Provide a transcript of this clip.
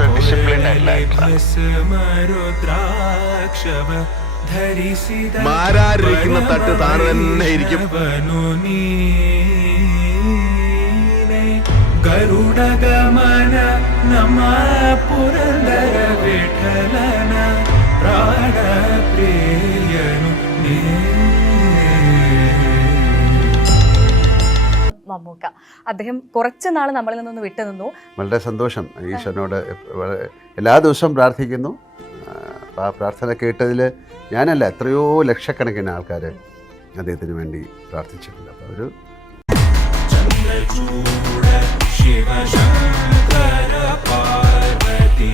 കുറച്ച് ഡിസിപ്ലിൻഡ് ആയിട്ടുള്ള മാരാരിക്കുന്ന തട്ട് താൻ തന്നെ ഇരിക്കും. ഗരുഡഗമന നമ പുരന്ദര വിഠലന പ്രാണപ്രിയനു മമ്മൂക്ക അദ്ദേഹം കുറച്ച് നാൾ നമ്മളിൽ നിന്നൊന്ന് വിട്ടുനിന്നു. വളരെ സന്തോഷം. ഈശ്വരനോട് എല്ലാ ദിവസവും പ്രാർത്ഥിക്കുന്നു. ആ പ്രാർത്ഥന കേട്ടതിൽ ഞാനല്ല, എത്രയോ ലക്ഷക്കണക്കിന് ആൾക്കാർ അദ്ദേഹത്തിന് വേണ്ടി പ്രാർത്ഥിച്ചിട്ടുണ്ട്. അപ്പോൾ ഒരു ശിവ ശങ്കര പാർവതി